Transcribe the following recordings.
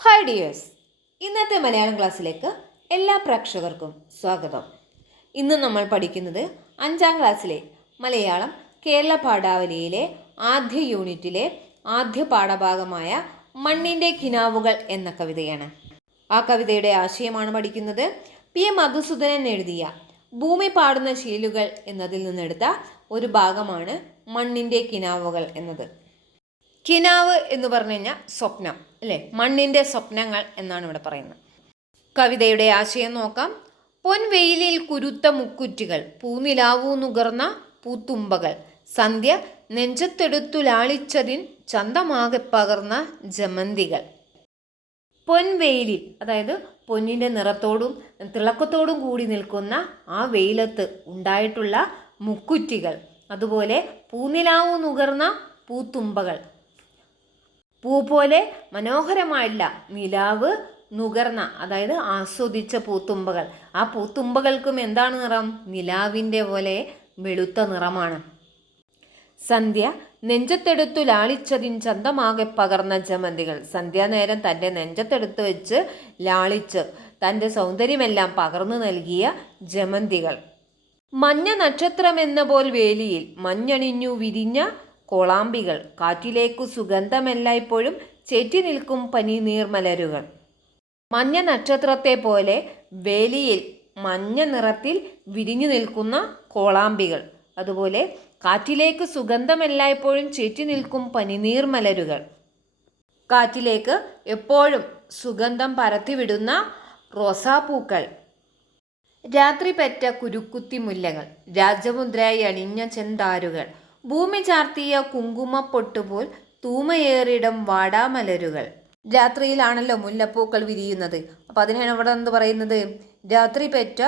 Hi dears ഇന്നത്തെ മലയാളം ക്ലാസ്സിലേക്ക് എല്ലാ പ്രേക്ഷകർക്കും സ്വാഗതം. ഇന്ന് നമ്മൾ പഠിക്കുന്നത് അഞ്ചാം ക്ലാസ്സിലെ മലയാളം കേരള പാഠാവലിയിലെ ആദ്യ യൂണിറ്റിലെ ആദ്യ പാഠഭാഗമായ മണ്ണിന്റെ കിനാവുകൾ എന്ന കവിതയാണ്. ആ കവിതയുടെ ആശയമാണ് പഠിക്കുന്നത്. പി. എ. മധുസൂദനൻ എഴുതിയ ഭൂമി പാടുന്ന ശീലുകൾ എന്നതിൽ നിന്നെടുത്ത ഒരു ഭാഗമാണ് മണ്ണിന്റെ കിനാവുകൾ എന്നത്. കിനാവ് എന്ന് പറഞ്ഞു കഴിഞ്ഞാൽ സ്വപ്നം അല്ലേ? മണ്ണിന്റെ സ്വപ്നങ്ങൾ എന്നാണ് ഇവിടെ പറയുന്നത്. കവിതയുടെ ആശയം നോക്കാം. പൊൻവെയിലിൽ കുരുത്ത മുക്കുറ്റികൾ പൂനിലാവൂ നുകർന്ന പൂത്തുമ്പകൾ. സന്ധ്യ നെഞ്ചത്തെടുത്തു ലാളിച്ചതിൻ ചന്തമാകെ പകർന്ന ജമന്തികൾ. പൊൻവെയിലിൽ അതായത് പൊന്നിന്റെ നിറത്തോടും തിളക്കത്തോടും കൂടി നിൽക്കുന്ന ആ വെയിലത്ത് ഉണ്ടായിട്ടുള്ള മുക്കുറ്റികൾ. അതുപോലെ പൂനിലാവു നുകർന്ന പൂത്തുമ്പകൾ. പൂ പോലെ മനോഹരമായില്ല നിലാവ് നുകർന്ന അതായത് ആസ്വദിച്ച പൂത്തുമ്പകൾ. ആ പൂത്തുമ്പകൾക്കും എന്താണ് നിറം? നിലാവിന്റെ പോലെ വെളുത്ത നിറമാണ്. സന്ധ്യ നെഞ്ചത്തെടുത്തു ലാളിച്ചതിൻ ചന്തമാകെ പകർന്ന ജമന്തികൾ. സന്ധ്യാനേരം തന്റെ നെഞ്ചത്തെടുത്ത് വെച്ച് ലാളിച്ച് തന്റെ സൗന്ദര്യമെല്ലാം പകർന്നു നൽകിയ ജമന്തികൾ. മഞ്ഞ നക്ഷത്രമെന്ന പോൽ വേലിയിൽ മഞ്ഞണിഞ്ഞു വിരിഞ്ഞ കോളാമ്പികൾ കാറ്റിലേക്കു സുഗന്ധമെല്ലായ്പ്പോഴും ചേറ്റി നിൽക്കും പനിനീർമലരുകൾ മഞ്ഞ നക്ഷത്രത്തെ പോലെ വേലിയിൽ മഞ്ഞ നിറത്തിൽ വിരിഞ്ഞു നിൽക്കുന്ന കോളാമ്പികൾ. അതുപോലെ കാറ്റിലേക്ക് സുഗന്ധമെല്ലായ്പ്പോഴും ചേറ്റി നിൽക്കും പനിനീർമലരുകൾ കാറ്റിലേക്ക് എപ്പോഴും സുഗന്ധം പരത്തിവിടുന്ന റോസാപ്പൂക്കൾ. രാത്രി പെറ്റ കുരുക്കുത്തി മുല്ലകൾ രാജമുദ്രയായി അണിഞ്ഞ ചെന്താരുകൾ ഭൂമി ചാർത്തിയ കുങ്കുമ പൊട്ടുപോൽ തൂമയേറിടം വാടാമലരുകൾ. രാത്രിയിലാണല്ലോ മുല്ലപ്പൂക്കൾ വിരിയുന്നത്. അപ്പോൾ അതിനാണ് ഇവിടെ എന്ത് പറയുന്നത്? രാത്രി പെറ്റ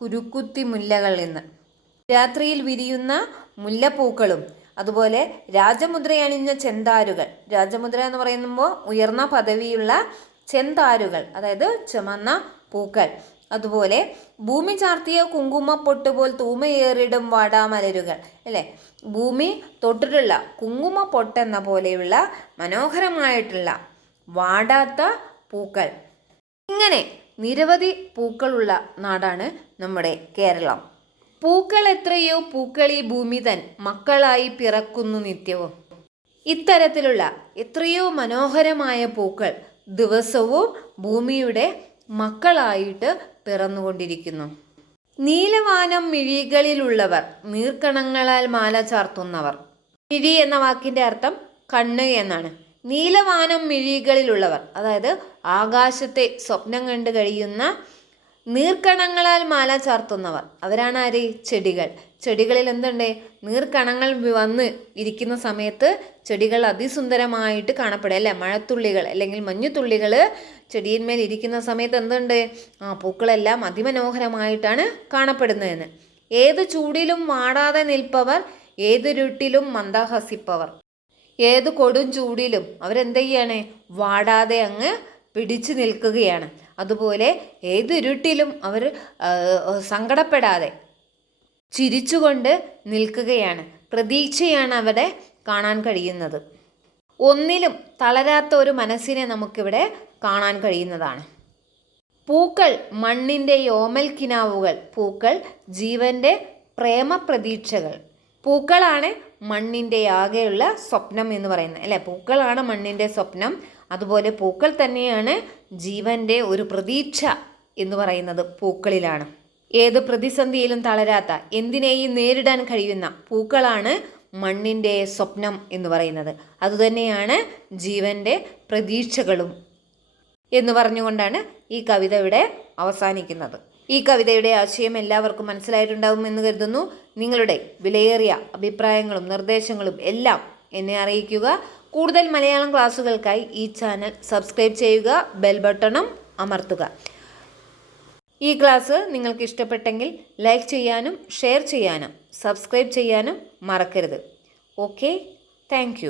കുരുക്കുത്തി മുല്ലകൾ എന്ന്. രാത്രിയിൽ വിരിയുന്ന മുല്ലപ്പൂക്കളും അതുപോലെ രാജമുദ്രയണിഞ്ഞ ചെന്താരുകൾ. രാജമുദ്ര എന്ന് പറയുമ്പോൾ ഉയർന്ന പദവിയുള്ള ചെന്താരുകൾ അതായത് ചുമന്ന പൂക്കൾ. അതുപോലെ ഭൂമി ചാർത്തിയ കുങ്കുമ പൊട്ടുപോൽ തൂമയേറിടും വാടാമലരുകൾ അല്ലേ? ഭൂമി തൊട്ടിട്ടുള്ള കുങ്കുമ പൊട്ടെന്ന പോലെയുള്ള മനോഹരമായിട്ടുള്ള വാടാത്ത പൂക്കൾ. ഇങ്ങനെ നിരവധി പൂക്കളുള്ള നാടാണ് നമ്മുടെ കേരളം. പൂക്കൾ എത്രയോ പൂക്കളി ഭൂമി തൻ മക്കളായി പിറക്കുന്നു നിത്യവും. ഇത്തരത്തിലുള്ള എത്രയോ മനോഹരമായ പൂക്കൾ ദിവസവും ഭൂമിയുടെ മക്കളായിട്ട് പിറന്നുകൊണ്ടിരിക്കുന്നു. നീലവാനം മിഴികളിലുള്ളവർ നീർക്കണങ്ങളാൽ മാല ചാർത്തുന്നവർ. മിഴി എന്ന വാക്കിന്റെ അർത്ഥം കണ്ണ് എന്നാണ്. നീലവാനം മിഴികളിലുള്ളവർ അതായത് ആകാശത്തെ സ്വപ്നം കണ്ടു കഴിയുന്ന നീർക്കണങ്ങളാൽ മാല ചാർത്തുന്നവർ. അവരാണ് ആര്? ചെടികൾ. ചെടികളിൽ എന്തുണ്ട്? നീർക്കണങ്ങൾ വന്ന് ഇരിക്കുന്ന സമയത്ത് ചെടികൾ അതിസുന്ദരമായിട്ട് കാണപ്പെടും. അല്ലേ? മഴത്തുള്ളികൾ അല്ലെങ്കിൽ മഞ്ഞുതുള്ളികൾ ചെടിയിന്മേൽ ഇരിക്കുന്ന സമയത്ത് എന്തുണ്ട്? ആ പൂക്കളെല്ലാം അതിമനോഹരമായിട്ടാണ് കാണപ്പെടുന്നതെന്ന്. ഏത് ചൂടിലും വാടാതെ നിൽപ്പവർ ഏതൊരുട്ടിലും മന്ദഹസിപ്പവർ. ഏത് കൊടും ചൂടിലും അവരെന്ത് ചെയ്യാണ്? വാടാതെ അങ്ങ് പിടിച്ചു നിൽക്കുകയാണ്. അതുപോലെ ഏതൊരുട്ടിലും അവർ സങ്കടപ്പെടാതെ ചിരിച്ചുകൊണ്ട് നിൽക്കുകയാണ്. പ്രതീക്ഷയാണ് അവിടെ കാണാൻ കഴിയുന്നത്. ഒന്നിലും തളരാത്ത ഒരു മനസ്സിനെ നമുക്കിവിടെ കാണാൻ കഴിയുന്നതാണ്. പൂക്കൾ മണ്ണിന്റെ യോമൽ കിനാവുകൾ പൂക്കൾ ജീവന്റെ പ്രേമപ്രതീക്ഷകൾ. പൂക്കളാണ് മണ്ണിന്റെ ആകെയുള്ള സ്വപ്നം എന്ന് പറയുന്നത്. അല്ലേ? പൂക്കളാണ് മണ്ണിന്റെ സ്വപ്നം. അതുപോലെ പൂക്കൾ തന്നെയാണ് ജീവന്റെ ഒരു പ്രതീക്ഷ എന്ന് പറയുന്നത് പൂക്കളിലാണ്. ഏത് പ്രതിസന്ധിയിലും തളരാത്ത എന്തിനേയും നേരിടാൻ കഴിയുന്ന പൂക്കളാണ് മണ്ണിന്റെ സ്വപ്നം എന്ന് പറയുന്നത്. അതുതന്നെയാണ് ജീവന്റെ പ്രതീക്ഷകളും എന്ന് പറഞ്ഞുകൊണ്ടാണ് ഈ കവിത ഇവിടെ അവസാനിക്കുന്നത്. ഈ കവിതയുടെ ആശയം എല്ലാവർക്കും മനസ്സിലായിട്ടുണ്ടാവും എന്ന് കരുതുന്നു. നിങ്ങളുടെ വിലയേറിയ അഭിപ്രായങ്ങളും നിർദ്ദേശങ്ങളും എല്ലാം എന്നെ അറിയിക്കുക. കൂടുതൽ മലയാളം ക്ലാസ്സുകൾക്കായി ഈ ചാനൽ സബ്സ്ക്രൈബ് ചെയ്യുക ബെൽ ബട്ടണും അമർത്തുക. ഈ ക്ലാസ് നിങ്ങൾക്ക് ഇഷ്ടപ്പെട്ടെങ്കിൽ ലൈക്ക് ചെയ്യാനും ഷെയർ ചെയ്യാനും സബ്സ്ക്രൈബ് ചെയ്യാനും മറക്കരുത്. Okay thank